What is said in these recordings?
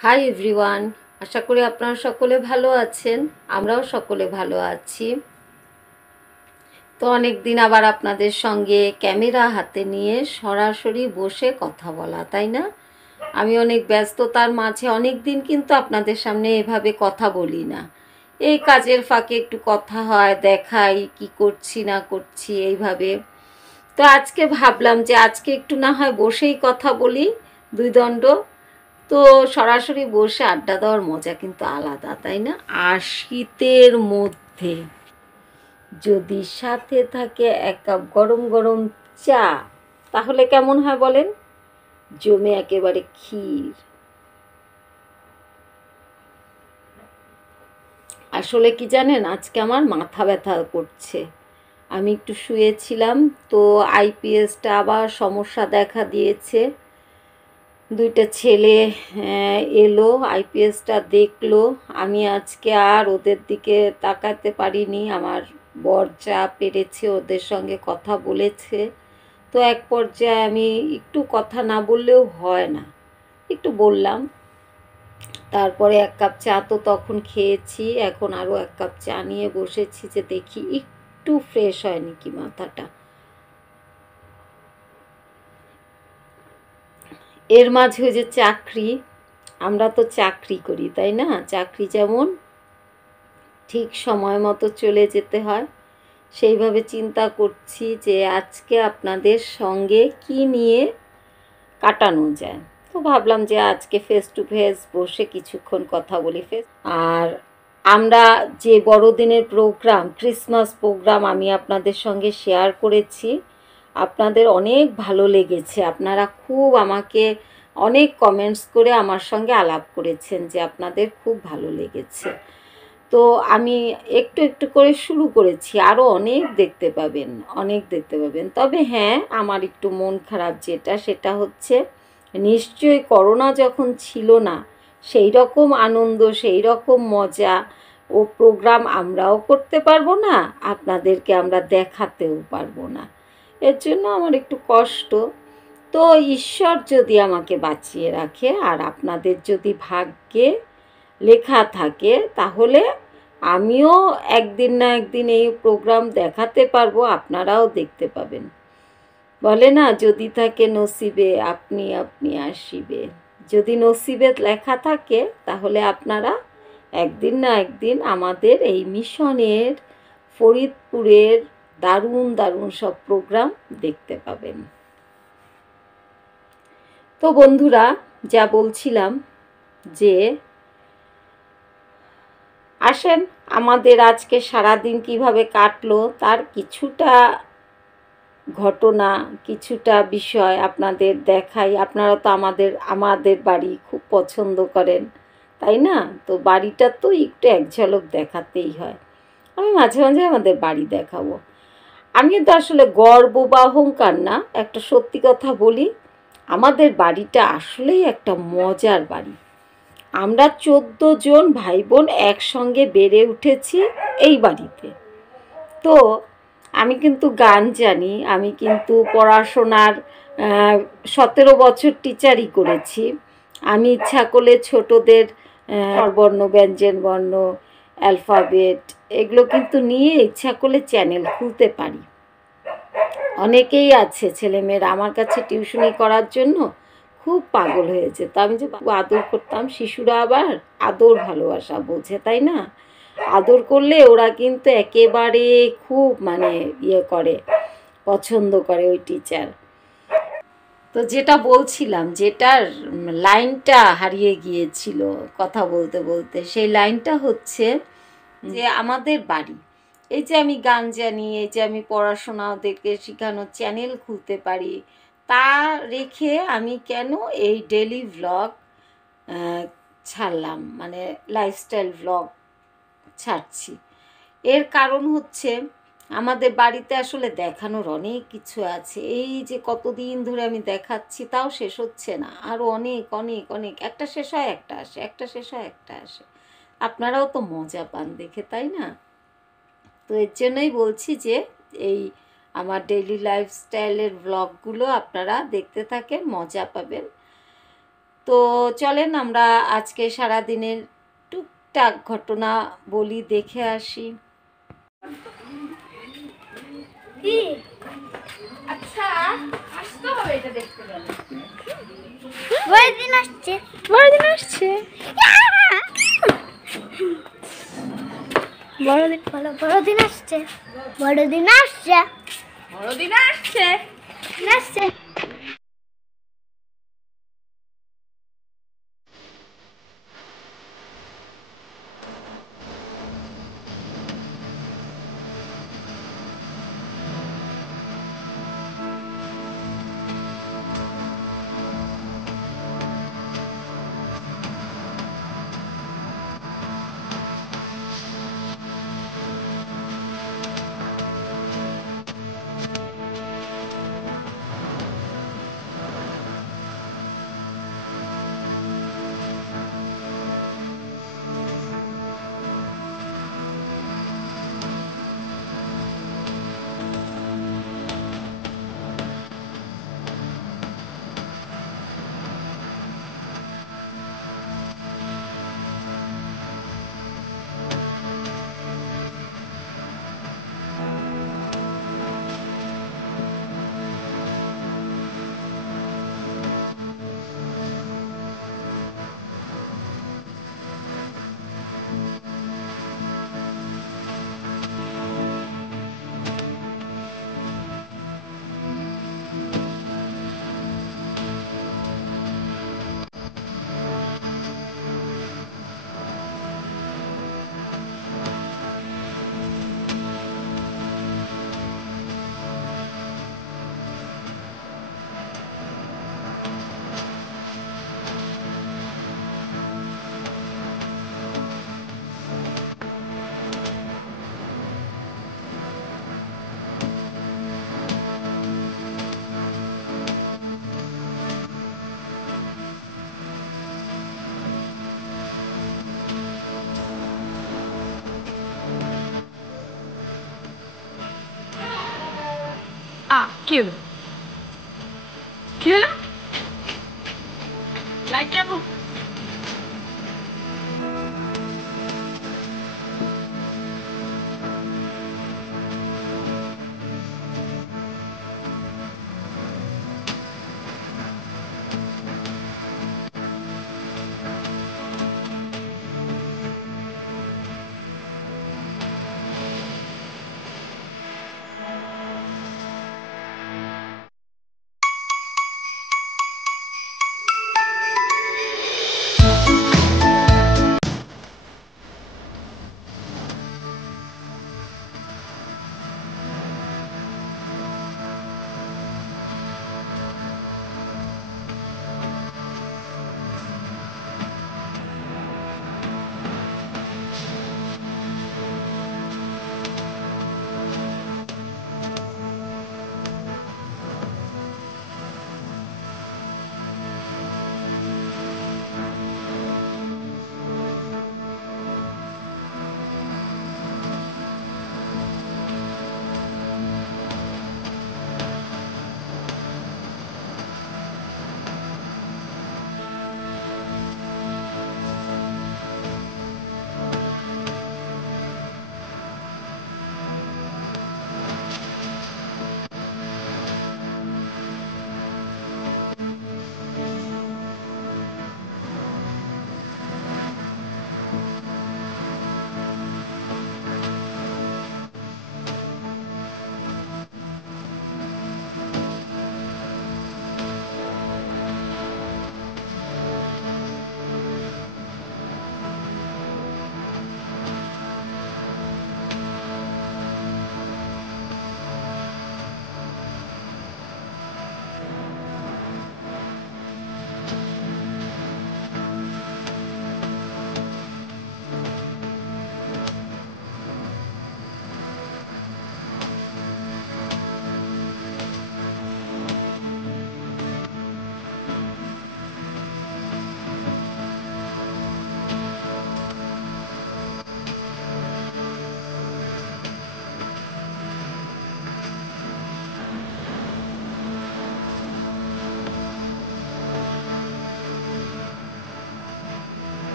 Hi everyone, আশা করি আপনারা সকলে ভালো আছেন। আমরাও সকলে ভালো আছি। তো অনেক দিন আবার আপনাদের সঙ্গে ক্যামেরা হাতে নিয়ে সরাসরি বসে কথা বলা, তাই না? আমি অনেক ব্যস্ততার মাঝে অনেক দিন কিন্তু আপনাদের সামনে এভাবে কথা বলি না। এই কাজের ফাঁকে একটু কথা হয়, দেখাই কি করছি না করছি এইভাবে। তো আজকে ভাবলাম যে আজকে একটু না হয় বসেই কথা বলি, দুই দণ্ড। তো সরাসরি বসে আড্ডা দেওয়ার মজা কিন্তু আলাদা, তাই না? আর শীতের মধ্যে যদি সাথে থাকে এক কাপ গরম গরম চা, তাহলে কেমন হয় বলেন? জমে একেবারে ক্ষীর। আসলে কি জানেন, আজকে আমার মাথা ব্যথা করছে। আমি একটু শুয়েছিলাম, তো আইপিএসটা আবার সমস্যা দেখা দিয়েছে। দুইটা ছেলে এলো, আইপিএসটা দেখলো। আমি আজকে আর ওদের দিকে তাকাতে পারিনি। আমার বর যা পেরেছে ওদের সঙ্গে কথা বলেছে। তো এক পর্যায়ে আমি একটু কথা না বললেও হয় না, একটু বললাম। তারপরে এক কাপ চা তো তখন খেয়েছি, এখন আরও এক কাপ চা নিয়ে বসেছি যে দেখি একটু ফ্রেশ হয় নাকি মাথাটা। এর মাঝে ওই যে চাকরি, আমরা তো চাকরি করি, তাই না? চাকরি যেমন ঠিক সময় মতো চলে যেতে হয়, সেইভাবে চিন্তা করছি যে আজকে আপনাদের সঙ্গে কি নিয়ে কাটানো যায়। তো ভাবলাম যে আজকে ফেস টু ফেস বসে কিছুক্ষণ কথা বলি। আর আমরা যে বড়দিনের প্রোগ্রাম, ক্রিসমাস প্রোগ্রাম আমি আপনাদের সঙ্গে শেয়ার করেছি, আপনাদের অনেক ভালো লেগেছে। আপনারা খুব আমাকে অনেক কমেন্টস করে আমার সঙ্গে আলাপ করেছেন যে আপনাদের খুব ভালো লেগেছে। তো আমি একটু একটু করে শুরু করেছি, আরও অনেক দেখতে পাবেন, অনেক দেখতে পাবেন। তবে হ্যাঁ, আমার একটু মন খারাপ যেটা, সেটা হচ্ছে নিশ্চয়ই করোনা যখন ছিল না, সেই রকম আনন্দ, সেই রকম মজা ও প্রোগ্রাম আমরাও করতে পারবো না, আপনাদেরকে আমরা দেখাতেও পারবো না। এর জন্য আমার একটু কষ্ট। তো ঈশ্বর যদি আমাকে বাঁচিয়ে রাখে আর আপনাদের যদি ভাগ্যে লেখা থাকে, তাহলে আমিও একদিন না একদিন এই প্রোগ্রাম দেখাতে পারবো, আপনারাও দেখতে পাবেন। বলে না, যদি থাকে নসিবে আপনি আপনি আসিবে। যদি নসিবে লেখা থাকে, তাহলে আপনারা একদিন না একদিন আমাদের এই মিশনের ফরিদপুরের দারুণ দারুণ সব প্রোগ্রাম দেখতে পাবেন। তো বন্ধুরা, যা বলছিলাম যে আসেন আমাদের আজকে সারাদিন কিভাবে কাটলো তার কিছুটা ঘটনা, কিছুটা বিষয় আপনাদের দেখাই। আপনারা তো আমাদের বাড়ি খুব পছন্দ করেন, তাই না? তো বাড়িটা তো একটু এক ঝলক দেখাতেই হয়। আমি মাঝে মাঝে আমাদের বাড়ি দেখাবো। আমি কিন্তু আসলে গর্ব বা অহংকার না, একটা সত্যি কথা বলি, আমাদের বাড়িটা আসলেই একটা মজার বাড়ি। আমরা 14 জন ভাই বোন একসঙ্গে বেড়ে উঠেছি এই বাড়িতে। তো আমি কিন্তু গান জানি, আমি কিন্তু পড়াশোনার 17 বছর টিচারই করেছি। আমি ইচ্ছা করলে ছোটদের স্বরবর্ণ, ব্যঞ্জনবর্ণ, অ্যালফাবেট এগুলো কিন্তু নিয়ে ইচ্ছা করলে চ্যানেল খুলতে পারি। অনেকেই আছে ছেলেমেয়েরা আমার কাছে টিউশনি করার জন্য খুব পাগল হয়েছে। তো আমি যে আদর করতাম, শিশুরা আবার আদর ভালোবাসা বোঝে, তাই না? আদর করলে ওরা কিন্তু একেবারে খুব মানে করে, পছন্দ করে ওই টিচার। তো যেটা বলছিলাম, যেটার লাইনটা হারিয়ে গিয়েছিল কথা বলতে বলতে, সেই লাইনটা হচ্ছে যে আমাদের বাড়ি, এই যে আমি গান জানি, এই যে আমি পড়াশোনা ওদেরকে শেখানোর চ্যানেল খুলতে পারি, তা রেখে আমি কেন এই ডেলি ভ্লগ ছাড়লাম, মানে লাইফস্টাইল ভ্লগ ছাড়ছি। এর কারণ হচ্ছে আমাদের বাড়িতে আসলে দেখানোর অনেক কিছু আছে। এই যে কতদিন ধরে আমি দেখাচ্ছি, তাও শেষ হচ্ছে না, আরও অনেক অনেক অনেক, একটা শেষ হয় একটা আসে, একটা শেষ হয় একটা আসে। আপনারাও তো মজা পান দেখে, তাই না? তো এর জন্যই বলছি যে এই আমার ডেইলি লাইফস্টাইলের ব্লগগুলো আপনারা দেখতে থাকেন, মজা পাবেন। তো চলেন আমরা আজকে সারাদিনের টুকটাক ঘটনা বলি, দেখে আসি। আচ্ছা, আসতে হবে এটা দেখতে গেলে। বড়দিন আসছে, বড়দিন আসছে, বড়দিন বলো, বড়দিন আসছে, বড়দিন আসছে, বড়দিন আসছে। আসছে। কি হলো? কি হলো? লাইট কেন?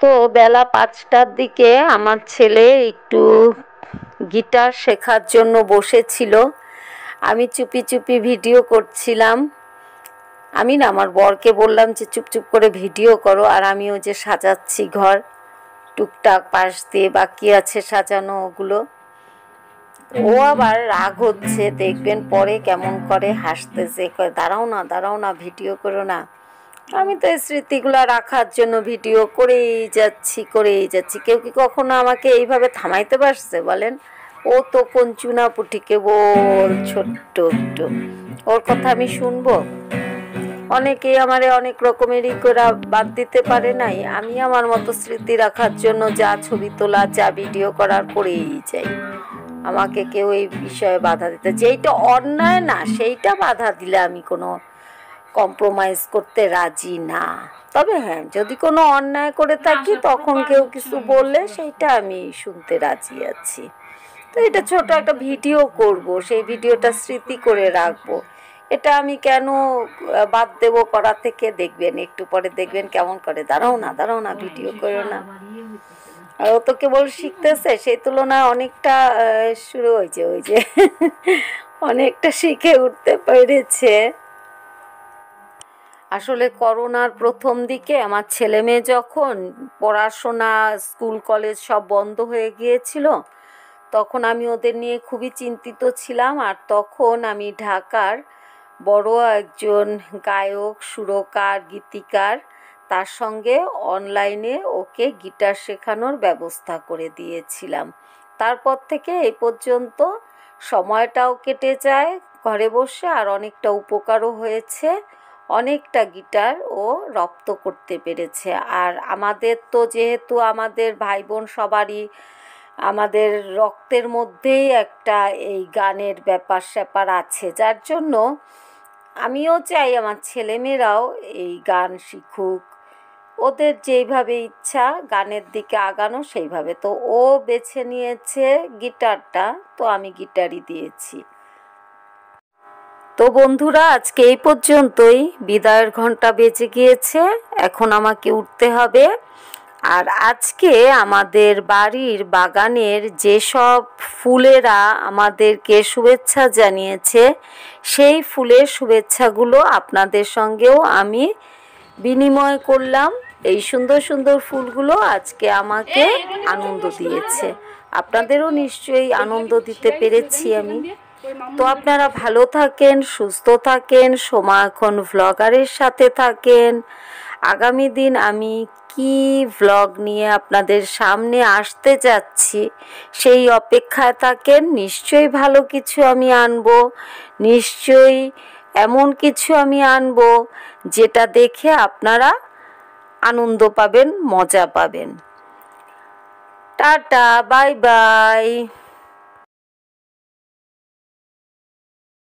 তো বেলা 5টার দিকে আমার ছেলে একটু গিটার শেখার জন্য বসেছিল। আমি চুপি চুপি ভিডিও করছিলাম। আমি না আমার বরকে বললাম যে চুপচুপ করে ভিডিও করো, আর আমিও যে সাজাচ্ছি ঘর, টুকটাক পাশ দিয়ে বাকি আছে সাজানো ওগুলো। ও আবার রাগ হচ্ছে, দেখবেন পরে কেমন করে হাসতেছে, দাঁড়াও না ভিডিও করো না। আমি তো এই স্মৃতিগুলো রাখার জন্য ভিডিও করেই যাচ্ছি। কেউ কি কখনো আমাকে এইভাবে থামাইতে পারছে বলেন? ও তো কোন চুনাপুটি কেবল ছোট্ট একটু, ওর কথা আমি শুনবো? অনেকেই আমারে অনেক রকমেরই করে বাদ দিতে পারে নাই, আমি আমার মতো স্মৃতি রাখার জন্য যা ছবি তোলা যা ভিডিও করার করেই যাই। আমাকে কেউ এই বিষয়ে বাধা দিতে, যেইটা অন্যায় না সেইটা বাধা দিলে আমি কোনো কম্প্রোমাইজ করতে রাজি না। তবে হ্যাঁ, যদি কোনো অন্যায় করে থাকি তখন কেউ কিছু বললে সেইটা আমি শুনতে রাজি আছি। তো এটা ছোট একটা ভিডিও করব, সেই ভিডিওটা স্মৃতি করে রাখবো। এটা আমি কেন বাদ দেব করা থেকে? দেখবেন একটু পরে দেখবেন কেমন করে, দাঁড়াও না ভিডিও করো না। আর ও তো কেবল শিখতেছে, সেই তুলনায় অনেকটা শুরু হয়েছে, ওই যে অনেকটা শিখে উঠতে পেরেছে। আসলে করোনার প্রথম দিকে আমার ছেলে মেয়ে যখন পড়াশোনা, স্কুল কলেজ সব বন্ধ হয়ে গিয়েছিল, তখন আমি ওদের নিয়ে খুবই চিন্তিত ছিলাম। আর তখন আমি ঢাকার বড় একজন গায়ক, সুরকার, গীতিকার, তার সঙ্গে অনলাইনে ওকে গিটার শেখানোর ব্যবস্থা করে দিয়েছিলাম। তারপর থেকে এই পর্যন্ত সময়টাও কেটে যায় ঘরে বসে, আর অনেকটা উপকারও হয়েছে। অনেকটা গিটার ও রপ্ত করতে পেরেছে। আর আমাদের তো যেহেতু আমাদের ভাই বোন সবারই আমাদের রক্তের মধ্যেই একটা এই গানের ব্যাপার স্যাপার আছে, যার জন্য আমিও চাই আমার ছেলেমেয়েরাও এই গান শিখুক, ওদের যেইভাবে ইচ্ছা গানের দিকে আগানো সেইভাবে। তো ও বেছে নিয়েছে গিটারটা, তো আমি গিটারই দিয়েছি। তো বন্ধুরা, আজকে এই পর্যন্তই। বিদায়ের ঘন্টা বেজে গিয়েছে, এখন আমাকে উঠতে হবে। আর আজকে আমাদের বাড়ির বাগানের যেসব ফুলেরা আমাদেরকে শুভেচ্ছা জানিয়েছে, সেই ফুলের শুভেচ্ছাগুলো আপনাদের সঙ্গেও আমি বিনিময় করলাম। এই সুন্দর সুন্দর ফুলগুলো আজকে আমাকে আনন্দ দিয়েছে, আপনাদেরও নিশ্চয়ই আনন্দ দিতে পেরেছি আমি। তো আপনারা ভালো থাকেন, সুস্থ থাকেন, সোমাখন ভ্লগারের সাথে থাকেন। আগামী দিন আমি কি ভ্লগ নিয়ে আপনাদের সামনে আসতে যাচ্ছি সেই অপেক্ষায় থাকেন। নিশ্চয়ই ভালো কিছু আমি আনবো, নিশ্চয়ই এমন কিছু আমি আনবো যেটা দেখে আপনারা আনন্দ পাবেন, মজা পাবেন। Tata, bye bye.